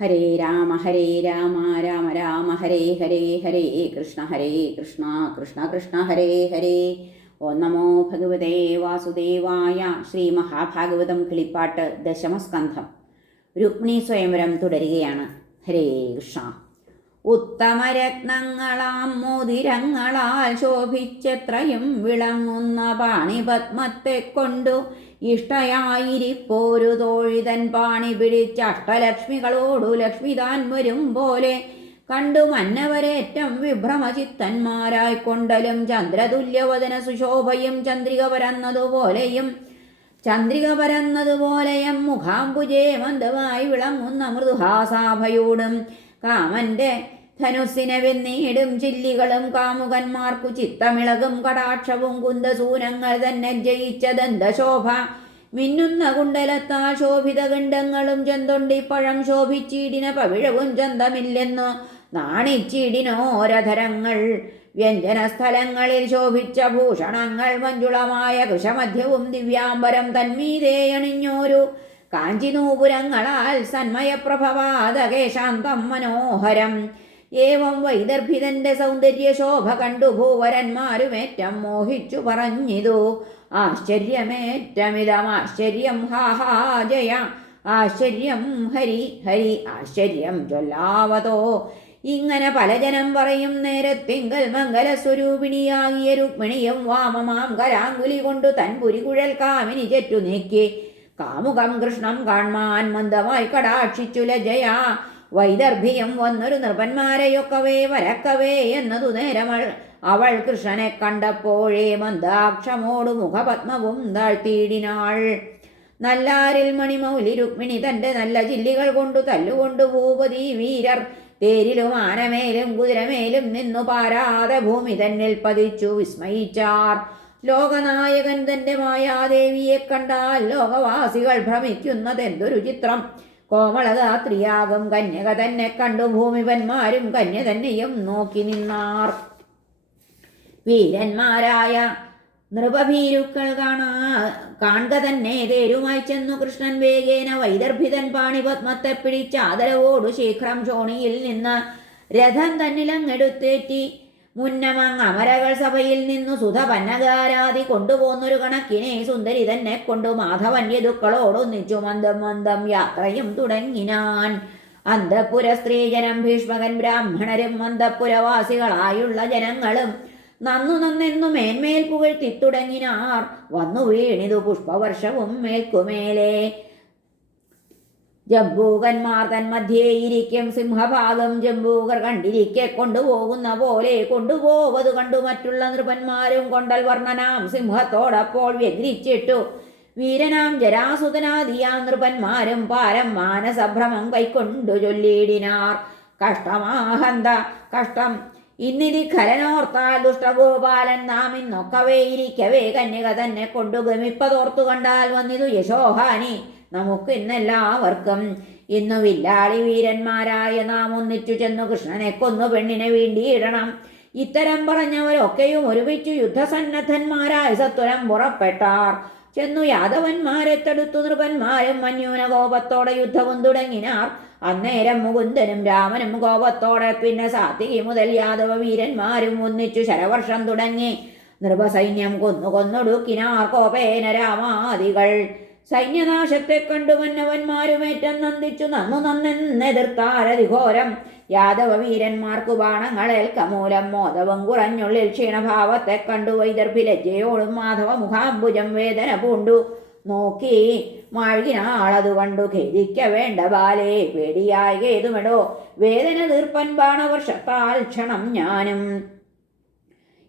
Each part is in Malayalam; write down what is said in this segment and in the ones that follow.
ഹരേ രാമ ഹരേ രാമ രാമ രാമ ഹരേ ഹരേ ഹരേ കൃഷ്ണ ഹരേ കൃഷ്ണ കൃഷ്ണ കൃഷ്ണ ഹരേ ഹരേ. ഓ നമോ ഭഗവതേ വാസുദേവായ ശ്രീ മഹാഭാഗവതം കിളിപ്പാട്ട് ദശമസ്കന്ധം. രുക്മിണി സ്വയംവരം തുടരുകയാണ്. ഹരേ കൃഷ്ണ. ഉത്തമരത്നങ്ങളാം മോതിരങ്ങളാൽ ശോഭിച്ചെത്രയും വിളങ്ങുന്ന പാണിപത്മത്തെ കൊണ്ടു ഇഷ്ടയായിരിപ്പോരു തോഴിതൻ പാണി പിടിച്ച അഷ്ടലക്ഷ്മികളോടു ലക്ഷ്മിതാൻ വരും പോലെ കണ്ടു മന്നവരേറ്റം വിഭ്രമചിത്തന്മാരായി കൊണ്ടലും ചന്ദ്രതുല്യവദന സുശോഭയും ചന്ദ്രിക പരന്നതുപോലെയും ചന്ദ്രിക പരന്നതുപോലെയും മുഖാംബുജേ മന്ദമായി വിളങ്ങുന്ന മൃദുഹാസാഭയോടും കാമന്റെ ധനുസ്സിനെ വെന്നീടും ചില്ലികളും കാമുകന്മാർക്കു ചിത്തമിളകും കടാക്ഷവും കുന്തസൂനങ്ങൾ തന്നെ ജയിച്ച ദന്തശോഭ മിന്നുന്ന കുണ്ടലത്താ ശോഭിത ഗണ്ഡങ്ങളും ചെന്തൊണ്ടിപ്പഴം ശോഭിച്ചീടിന പവിഴവും ചന്തമില്ലെന്നു നാണിച്ചീടിനോരധരങ്ങൾ വ്യഞ്ജന സ്ഥലങ്ങളിൽ ശോഭിച്ച ഭൂഷണങ്ങൾ മഞ്ജുളമായ കൃഷമധ്യവും ദിവ്യാംബരം തന്മീതേ അണിഞ്ഞോരു. കാഞ്ചിനൂപുരങ്ങളാൽ സന്മയപ്രഭവാതകേശാന്തം മനോഹരം. ഏവം വൈദർഭിതന്റെ സൗന്ദര്യ ശോഭ കണ്ടു ഭൂവരന്മാരുമേറ്റം മോഹിച്ചു പറഞ്ഞിതു. ആശ്ചര്യമേറ്റമിതം ആശ്ചര്യം ഹാഹാ ജയ. ആശ്ചര്യം ഹരി ഹരി ആശ്ചര്യം ചൊല്ലാവതോ. ഇങ്ങനെ പലജനം പറയും നേരത്തിങ്കൽ മംഗലസ്വരൂപിണിയാകിയ രുക്മിണിയും വാമമാം കരാങ്കുലി കൊണ്ടു തൻ പുരികുഴൽ കാമിനി ചെറ്റു നീക്കി. കാമുകം കൃഷ്ണം കാൺമാൻ മന്ദമായി കടാക്ഷിച്ചു ലജയ. വൈദർഭിയം വന്നൊരു നൃപന്മാരെയൊക്കവേ വരക്കവേ എന്നതു നേരമൾ. അവൾ കൃഷ്ണനെ കണ്ടപ്പോഴേ മന്ദാക്ഷമോടു മുഖപത്മവും താഴ്ത്തിയിടിനാൾ. നല്ലാരിൽ മണിമൗലി രുക്മിണി തന്റെ നല്ല ചില്ലികൾ കൊണ്ടു തല്ലുകൊണ്ടു ഭൂപതി വീരർ. തേരിലും ആനമേലും കുതിരമേലും നിന്നു പാരാതെ ഭൂമി തന്നിൽ പതിച്ചു വിസ്മയിച്ചാർ. ലോകനായകൻ തന്റെ മായാദേവിയെ കണ്ടാൽ ലോകവാസികൾ ഭ്രമിക്കുന്നതെന്തൊരു ചിത്രം. കോമളഗാത്രിയാകും കന്യക തന്നെ കണ്ടു ഭൂമിപന്മാരും കന്യ തന്നെയും നോക്കി നിന്നാർ. വീരന്മാരായ നൃപഭീരുക്കൾ കാണാ കാണുക തന്നെ തേരുമായി ചെന്നു കൃഷ്ണൻ വേഗേന വൈദർഭിതൻ പാണിപത്മത്തെ പിടിച്ച് ആദരവോടു ശീഘ്രം ചോണിയിൽ നിന്ന് രഥം തന്നിലങ്ങെടുത്തേറ്റി. മുന്നമങ് അമരകൾ സഭയിൽ നിന്നു സുധ പന്നകാരാതി കൊണ്ടുപോകുന്നൊരു കണക്കിനെ സുന്ദരി തന്നെ കൊണ്ടു മാധവൻ യതുക്കളോടൊന്നിച്ചു മന്ദം മന്ദം യാത്രയും തുടങ്ങിനാൻ. അന്തപുര സ്ത്രീജനം ഭീഷ്മകൻ ബ്രാഹ്മണരും അന്തപുരവാസികളായുള്ള ജനങ്ങളും നന്നു നന്നെന്നു മേന്മേൽ പുകഴ്ത്തി തുടങ്ങിനാർ. വന്നു വീണിതു പുഷ്പവർഷവും മേൽക്കുമേലെ. ജംബൂകന്മാർ മധ്യേ ഇരിക്കും സിംഹഭാഗം ജംബൂകർ കണ്ടിരിക്കെ കൊണ്ടുപോകുന്ന പോലെ കൊണ്ടുപോവത് കണ്ടു മറ്റുള്ള നൃപന്മാരും കൊണ്ടൽ വർണനാം സിംഹത്തോടപ്പോൾ വ്യഗ്രിച്ചിട്ടു വീരനാം ജരാസുതനാദിയാ നൃപന്മാരും പാരം മാനസഭ്രമം കൈക്കൊണ്ടു ചൊല്ലിയിടിനാർ. കഷ്ടമാഹന്ത കഷ്ടം. ഇന്നിതി ഖരനോർത്താൽ ദുഷ്ടഗോപാലൻ നാം ഇന്നൊക്കവേ ഇരിക്കവേ കന്യക തന്നെ കൊണ്ടു ഗമിപ്പതോർത്തു കണ്ടാൽ വന്നിതു യശോഹാനി. നമുക്ക് ഇന്നെല്ലാവർക്കും ഇന്നു വില്ലാളി വീരന്മാരായ നാം ഒന്നിച്ചു ചെന്നു കൃഷ്ണനെ കൊന്നു പെണ്ണിനെ വീണ്ടിയിടണം. ഇത്തരം പറഞ്ഞവരൊക്കെയും ഒരുമിച്ചു യുദ്ധസന്നദ്ധന്മാരായി സത്വരം പുറപ്പെട്ടാർ. ചെന്നു യാദവന്മാരെ തടുത്തു നൃപന്മാരും മന്യൂന കോപത്തോടെ യുദ്ധവും തുടങ്ങിനാർ. അന്നേരം മുകുന്ദനും രാമനും കോപത്തോടെ പിന്നെ സാത്വികി മുതൽ യാദവ വീരന്മാരും ഒന്നിച്ചു ശരവർഷം തുടങ്ങി. നൃപസൈന്യം കൊന്നു കൊന്നൊടുക്കിനാർ കോപേന രാമാദികൾ. സൈന്യനാശത്തെ കണ്ടു നന്ദിച്ചു. നന്നു നന്നെതിർത്താരതിഘോരം യാദവ വീരന്മാർക്കു ബാണങ്ങളേൽക്കമൂലം മോദവും കുറഞ്ഞുള്ളിൽ ക്ഷീണഭാവത്തെ കണ്ടു. വൈദർഭി ലജ്ജയോടും മാധവ മുഖാംബുജം വേദന പൂണ്ടു. നോക്കി മാഴ്കിനാളതു കണ്ടു. ഖേദിക്ക വേണ്ട ബാലേ പേടിയായി ഏതുമിടോ വേദന തീർപ്പൻ ബാണവർഷത്താൽ ക്ഷണം ഞാനും.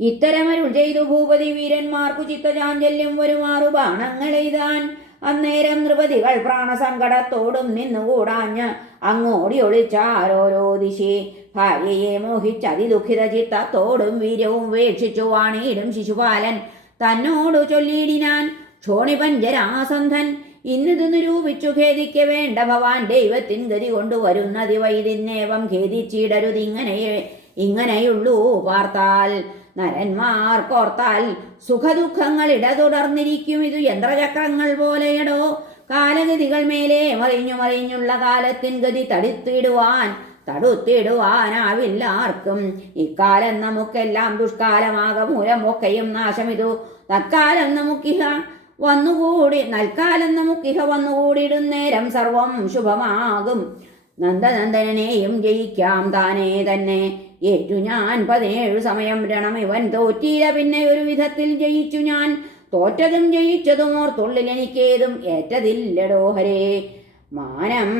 ഇത്തരമരുൾ ചെയ്തു ഭൂപതി വീരന്മാർക്കു ചിത്തചാഞ്ചല്യം വരുമാറു. ബാണങ്ങളെയ്താൻ അന്നേരം നൃപതികൾ പ്രാണസങ്കടത്തോടും നിന്നുകൂടാഞ്ഞ് അങ്ങോടി ഒളിച്ചാരോരോ ദിശി ഭാര്യയെ മോഹിച്ച് അതിദുഃഖിത ചിത്തത്തോടും വീര്യവും വേക്ഷിച്ചു വാണിയിടും ശിശുപാലൻ. തന്നോടു ചൊല്ലിയിടിനാൻ ക്ഷോണിപഞ്ചരാസന്ധൻ. ഇന്നിത് നിരൂപിച്ചു ഖേദിക്ക വേണ്ട ഭവാൻ ദൈവത്തിൻ ഗതി കൊണ്ടുവരുന്നതി വൈദിന്നേവം ഖേദിച്ചിടരുതിങ്ങനെ ഇങ്ങനെയുള്ളൂ വാർത്താൽ. നരന്മാർ കോർത്താൽ സുഖദുഃഖങ്ങൾ ഇടതുടർന്നിരിക്കും. ഇതു യന്ത്രചക്രങ്ങൾ പോലെയടോ. കാലഗതികൾ മേലെ മറിഞ്ഞു മറിഞ്ഞുള്ള കാലത്തിൻ ഗതി തടുത്തിടുവാൻ തടുത്തിടുവാനാവില്ല ആർക്കും. ഇക്കാലം നമുക്കെല്ലാം ദുഷ്കാലമാക. മൂലമൊക്കെയും നാശമിതു. തക്കാലം നമുക്കിഹ വന്നുകൂടി നൽക്കാലം നമുക്കിഹ വന്നുകൂടിയിടും നേരം സർവം ശുഭമാകും. നന്ദനന്ദനെയും ജയിക്കാം താനേ തന്നെ. ഏറ്റു ഞാൻ പതിനേഴു സമയം രണം ഇവൻ തോറ്റീല പിന്നെ ഒരു വിധത്തിൽ ജയിച്ചു ഞാൻ. തോറ്റതും ജയിച്ചതും ഓർത്തുള്ളിൽ എനിക്കേതും ഏറ്റതില്ലടോ ഹരേ. മാനം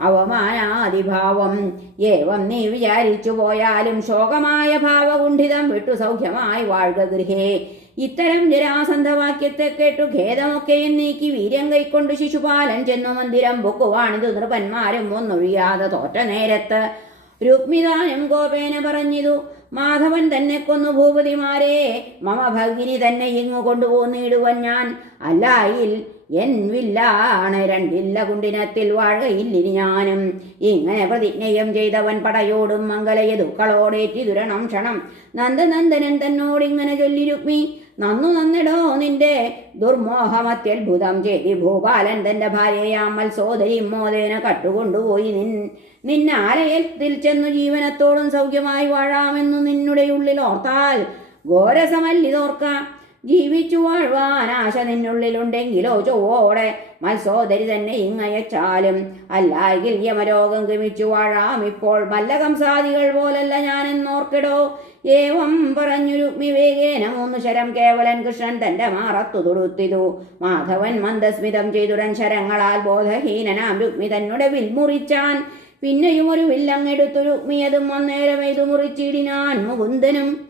അവമാനാതിഭാവം. ഏവം നീ വിചാരിച്ചു പോയാലും ശോകമായ ഭാവകുണ്ഠിതം വിട്ടു സൗഖ്യമായി വാഴ്ക ഗൃഹേ. ഇത്തരം ജരാസന്ധവാക്യത്തെ കേട്ടു ഖേദമൊക്കെയും നീക്കി വീര്യം കൈക്കൊണ്ട് ശിശുപാലൻ ചെന്നു മന്ദിരം ബുക്കുവാണിത് നൃപന്മാരും ഒന്നൊഴിയാതെ തോറ്റ നേരത്ത് രുക്മിതാനും ഗോപേന പറഞ്ഞിതു മാധവൻ തന്നെ കൊന്നു ഭൂപതിമാരെ മമ ഭഗിനി തന്നെ ഇങ്ങു കൊണ്ടുപോന്നിടുവൻ ഞാൻ. അല്ലായിൽ എൻ വില്ലാണ് രണ്ടില്ല കുണ്ടിനത്തിൽ വാഴയില്ലിനി ഞാനും. ഇങ്ങനെ പ്രതിജ്ഞയം ചെയ്തവൻ പടയോടും മംഗലയ ദുക്കളോടേറ്റി ദുരണം ക്ഷണം. നന്ദനന്ദനൻ തന്നോടിങ്ങനെ ചൊല്ലി രുക്മി നന്നു നന്നിടോ നിന്റെ ദുർമോഹമത്യത്ഭുതം ചെയ്തി ഭൂപാലൻ തന്റെ ഭാര്യയാം സോദരിയും മോദേന കട്ടുകൊണ്ടുപോയി നിൻ നിന്നാലയത്തിൽ ചെന്നു ജീവനത്തോടും സൗഖ്യമായി വാഴാമെന്നു നിന്നുടെ ഉള്ളിൽ ഓർത്താൽ ഘോരസമല്ലിതോർക്കാം. ജീവിച്ചു വാഴ്വാൻ ആശ നിന്നുള്ളിലുണ്ടെങ്കിലോ ചൊവ്വോടെ മത്സോദരി തന്നെ ഇങ്ങയച്ചാലും. അല്ലായെങ്കിൽ യമരോഗം ഗമിച്ചു വാഴാം. ഇപ്പോൾ മല്ലകംസാദികൾ പോലല്ല ഞാനെന്നോർക്കിടോ. ഏവം പറഞ്ഞു രുക്മി വേഗേന മൂന്ന് ശരം കേവലൻ കൃഷ്ണൻ തന്റെ മാറത്തു തുടുത്തിതു. മാധവൻ മന്ദസ്മിതം ചെയ്തുടൻ ശരങ്ങളാൽ ബോധഹീനനാം രുക്മി തന്നെ വിൽമുറിച്ചാൻ പിന്നെയും ഒരു വില്ലങ്ങെടുത്തു രുക്മിയതും അന്നേരം ഇത് മുറിച്ചിടിനാൻ. മുകുന്ദനും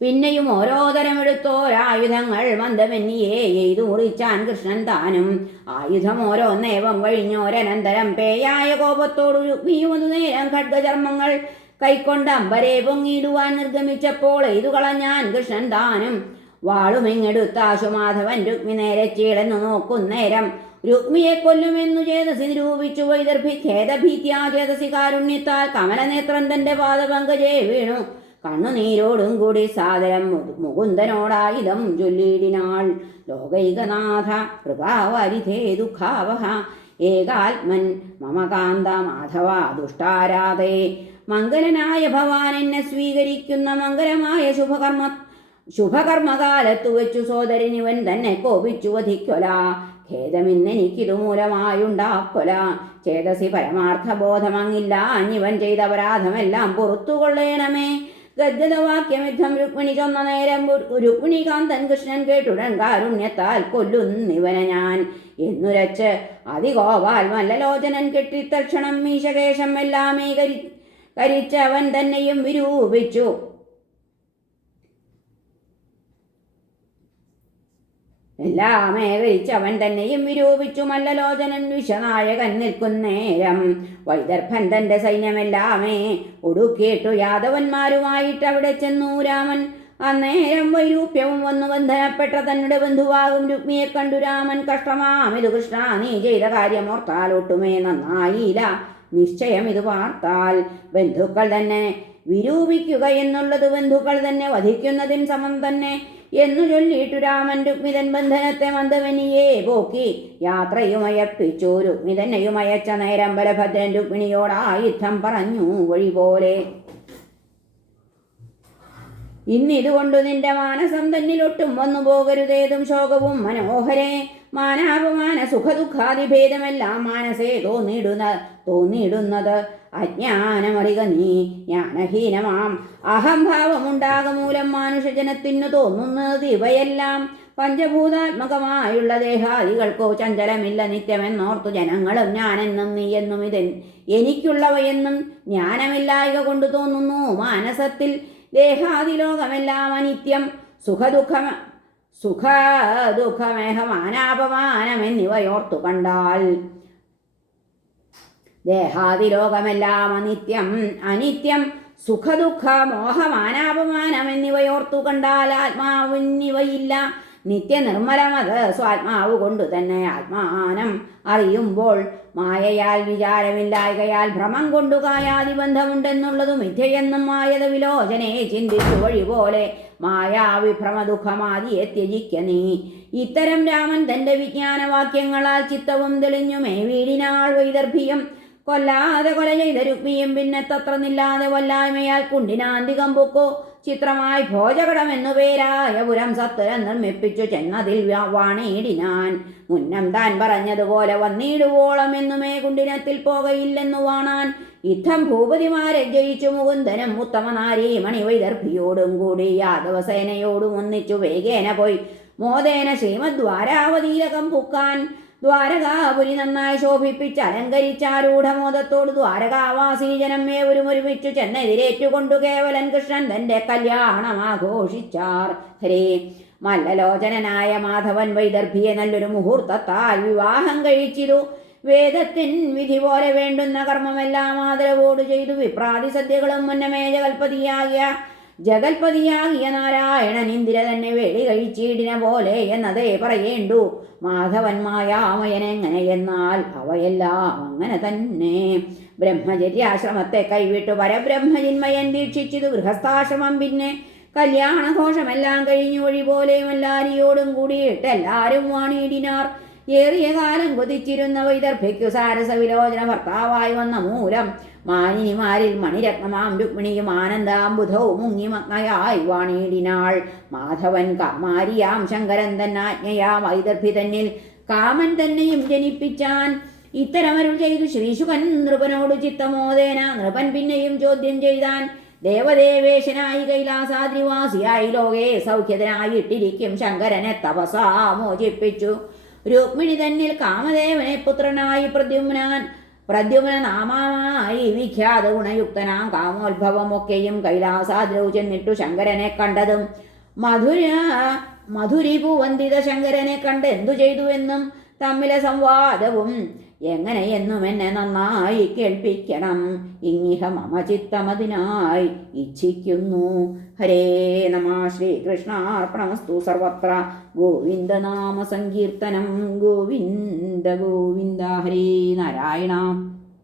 പിന്നെയും ഓരോ തരമെടുത്തോരായുധങ്ങൾ മന്ദമെന്നിയെ എയ്തു മുറിച്ചാൻ കൃഷ്ണൻ താനും. ആയുധം ഓരോന്നേവം കഴിഞ്ഞോരനന്തരം പേയായ കോപത്തോടു രുക്മിയുമതു നേരം ഖഡ്ഗചർമ്മങ്ങൾ കൈക്കൊണ്ട് അമ്പരെ പൊങ്ങിയിടുവാൻ നിർഗമിച്ചപ്പോൾ എയ്തു കളഞ്ഞാൻ കൃഷ്ണൻ താനും. വാളുമെങ്ങെടുത്താശുമാധവൻ രുക്മി നേരെ ചീളെന്നു നോക്കുന്നേരം രുക്മിയെ കൊല്ലുമെന്നു ചേതസി നിരൂപിച്ചു വൈദർഭി ഖേദഭീത്യാ ചേതസി കാരുണ്യത്താൽ കമലനേത്രൻ തന്റെ പാദപങ്കജേ വീണു. കണ്ണുനീരോടും കൂടി സാദരം മുകുന്ദനോടായുധം ചൊല്ലിയിടിനാൾ. ലോകൈകനാഥ കൃപാവരിധേ ദുഃഖാവഹ. ഏകാത്മൻ മമകാന്ത മാധവ ദുഷ്ടാരാധേ. മംഗലനായ ഭവാൻ എന്നെ സ്വീകരിക്കുന്ന മംഗലമായ ശുഭകർമ്മ ശുഭകർമ്മകാലത്തു വെച്ചു സോദരനിവൻ തന്നെ കോപിച്ചു വധിക്കൊല. ഖേദമിന്നെനിക്കിതു മൂലമായുണ്ടാക്കൊല ചേതസി പരമാർത്ഥ ബോധമങ്ങില്ല അഞ്ഞിവൻ ചെയ്ത അപരാധമെല്ലാം പുറത്തുകൊള്ളേണമേ. ഗദ്ഗതവാക്യമിദ്ധം രുക്മിണി ചൊന്ന നേരം രുക്മിണികാന്തൻ കൃഷ്ണൻ കേട്ടുടൻ കാരുണ്യത്താൽ കൊല്ലുന്നിവനെ ഞാൻ. എന്നുരച്ച് അതികോപാൽ മല്ലലോചനൻ കെട്ടി തക്ഷണം മീശകേശം എല്ലാമേ കരി കരിച്ചവൻ തന്നെയും വിരൂപിച്ചു. എല്ലാമേ കഴിച്ചവൻ തന്നെയും വിരൂപിച്ചു മല്ലലോചനൻ വിഷനായകൻ നിൽക്കുന്നേരം. വൈദർഭൻ തന്റെ സൈന്യമെല്ലാമേ ഒടുക്കിയിട്ടു യാദവന്മാരുമായിട്ട് അവിടെ ചെന്നു രാമൻ. അന്നേരം വൈരൂപ്യവും വന്നു ബന്ധനപ്പെട്ട തന്നുടെ ബന്ധുവാകും രുക്മിയെ കണ്ടു രാമൻ. കഷ്ടമാം ഇത് കൃഷ്ണ നീ ചെയ്ത കാര്യം ഓർത്താലോട്ടുമേ നന്നായില്ല. നിശ്ചയം ഇത് പാർത്താൽ ബന്ധുക്കൾ തന്നെ വിരൂപിക്കുക എന്നുള്ളത് ബന്ധുക്കൾ തന്നെ വധിക്കുന്നതിന് സമം തന്നെ. എന്നു ചൊല്ലിയിട്ടു രാമൻ രുക്മിതൻ ബന്ധനത്തെ മന്ദവനിയെ പോക്കി. യാത്രയുമയപ്പിച്ചു രുക്മിതനെയും അയച്ച നേരം ബലഭദ്രൻ രുക്മിണിയോടായുദ്ധം പറഞ്ഞു വഴി പോലെ. ഇന്നിതുകൊണ്ടു നിന്റെ മാനസം തന്നിലൊട്ടും വന്നു പോകരുതേതും ശോകവും മനോഹരേ. മാനാപമാന സുഖദുഃഖാദിഭേദമെല്ലാം മാനസേ തോന്നിയിടുന്ന തോന്നിയിടുന്നത് അജ്ഞാനമറിക നീ ജ്ഞാനഹീനമാം. അഹംഭാവമുണ്ടാകമൂലം മാനുഷജനത്തിനു തോന്നുന്നത് ഇവയെല്ലാം. പഞ്ചഭൂതാത്മകമായുള്ള ദേഹാദികൾക്കോ ചഞ്ചലമില്ല നിത്യമെന്നോർത്തു ജനങ്ങളും ഞാനെന്നും നീയെന്നും ഇതൻ എനിക്കുള്ളവയെന്നും ജ്ഞാനമില്ലായക കൊണ്ടു തോന്നുന്നു മാനസത്തിൽ. ദേഹാദിലോകമെല്ലാം അനിത്യം. സുഖദുഃഖം സുഖ ദുഃഖമേഹമാനാപമാനം എന്നിവയോർത്തു കണ്ടാൽ. ദേഹാതിലോകമെല്ലാം അനിത്യം അനിത്യം സുഖദുഃഖ മോഹമാനാപമാനം എന്നിവയോർത്തു കണ്ടാൽ ആത്മാവിന്നിവയില്ല നിത്യനിർമ്മലമത് സ്വാത്മാവ് കൊണ്ടു തന്നെ ആത്മാനം അറിയുമ്പോൾ മായയാൽ വിചാരമില്ലായകയാൽ ഭ്രമം കൊണ്ടു കായാതിബന്ധമുണ്ടെന്നുള്ളതു മിഥ്യയെന്നും മായത വിലോചനെ ചിന്തിച്ചു വഴി പോലെ മായാവിഭ്രമ ദുഃഖമാതിയെ ത്യജിക്ക നീ. ഇത്തരം രാമൻ തന്റെ വിജ്ഞാനവാക്യങ്ങളാൽ ചിത്തവും തെളിഞ്ഞു വീടിനാൾ വൈദർഭിയം കൊല്ലാതെ കൊല ചെയ്ത രുക്മിയും പിന്നെ തത്ര നില്ലാതെ കൊല്ലായ്മയാൽ കുണ്ടിനാന്തികം പൊക്കോ ചിത്രമായി ഭോജകടം എന്നു പേരായ പുരം സത്വരം നിർമ്മിപ്പിച്ചു ചെന്നതിൽ വാണിടിനാൻ. മുന്നം താൻ പറഞ്ഞതുപോലെ വന്നിടുവോളം എന്നുമേ കുണ്ടിനത്തിൽ പോകയില്ലെന്നു വാണാൻ. യുദ്ധം ഭൂപതിമാരെ ജയിച്ചു മുകുന്ദനും ഉത്തമനാരി മണിവൈദർഭിയോടും കൂടി യാദവസേനയോടും ഒന്നിച്ചു വേഗേന പോയി. മോദേന ശ്രീമദ്വാരാവതീരകം പുക്കാൻ. ദ്വാരകാപുരി നന്നായി ശോഭിപ്പിച്ച് അലങ്കരിച്ചാരൂഢമോദത്തോട് ദ്വാരകാവാസി ജനം ഏവരും ഒരുമിച്ചു ചെന്നെതിരേറ്റുകൊണ്ടു കേവലൻ കൃഷ്ണൻ തന്റെ കല്യാണം ആഘോഷിച്ചാർ. ഹരേ. മല്ലലോചനനായ മാധവൻ വൈദർഭിയെ നല്ലൊരു മുഹൂർത്തത്താൽ വിവാഹം കഴിച്ചിരു. വേദത്തിൻ വിധി പോലെ വേണ്ടുന്ന കർമ്മമെല്ലാം ആദരവോട് ചെയ്തു. വിപ്രാതി സദ്യകളും മുന്നമേ ജഗൽപതിയാകിയ ജഗൽപതിയാകിയ നാരായണൻ ഇന്ദിര തന്നെ വേളി കഴിച്ചിടിന പോലെ എന്നതേ പറയേണ്ടു. മാധവൻ എന്നാൽ അവയെല്ലാം അങ്ങനെ തന്നെ. ബ്രഹ്മചര്യാശ്രമത്തെ കൈവിട്ടു പരബ്രഹ്മജിന്മയൻ ദീക്ഷിച്ചത് ഗൃഹസ്ഥാശ്രമം പിന്നെ കല്യാണഘോഷമെല്ലാം കഴിഞ്ഞു. വഴി പോലെയും എല്ലാരിയോടും കൂടിയിട്ട് എല്ലാവരും വാണിയിടിനാർ. ഏറിയ കാലം കൊതിച്ചിരുന്ന വൈദർഭയ്ക്കു സാരസ വിലോചന ഭർത്താവായി വന്ന മൂലം മാനിനിമാരിൽ മണിരത്നമാം രുക്മിണിയും ആനന്ദാംബുധവും മുങ്ങിമഗ്നയായി വാണീടിനാൾ. മാധവൻ കാമാരിയാം ശങ്കരൻ തന്നാജ്ഞയാ. വൈദർഭി തന്നിൽ കാമൻ തന്നെയും ജനിപ്പിച്ചാൻ ഇത്തരമരുൾ ചെയ്തു ശ്രീശുഖൻ നൃപനോട് ചിത്തമോദേന. നൃപൻ പിന്നെയും ചോദ്യം ചെയ്താൻ ദേവദേവേശനായി കൈലാസാദ്രിവാസിയായി ലോകേ സൗഖ്യതനായിട്ടിരിക്കും ശങ്കരനെ തപസാ മോചിപ്പിച്ചു. രുക്മിണി തന്നിൽ കാമദേവനെ പുത്രനായി പ്രദ്യുമ്നാൻ. പ്രദ്യുമ്ന നാമമായി വിഖ്യാത ഗുണയുക്തനാം കാമോത്ഭവമൊക്കെയും കൈലാസാദ്രവ് ചെന്നിട്ടു ശങ്കരനെ കണ്ടതും. മധുര മധുരിപുവന്തിത ശങ്കരനെ കണ്ട് എന്തു ചെയ്തുവെന്നും തമ്മിലെ സംവാദവും എങ്ങനെയെന്നും എന്നെ നന്നായി കേൾപ്പിക്കണം. ഇങ്ങിഹ മമ ചിത്തമതിനായി ഇച്ഛിക്കുന്നു. ഹരേ നമ ശ്രീകൃഷ്ണാർപ്പണമസ്തു സർവത്ര. ഗോവിന്ദനാമ സങ്കീർത്തനം. ഗോവിന്ദ ഗോവിന്ദ. ഹരേ നാരായണ.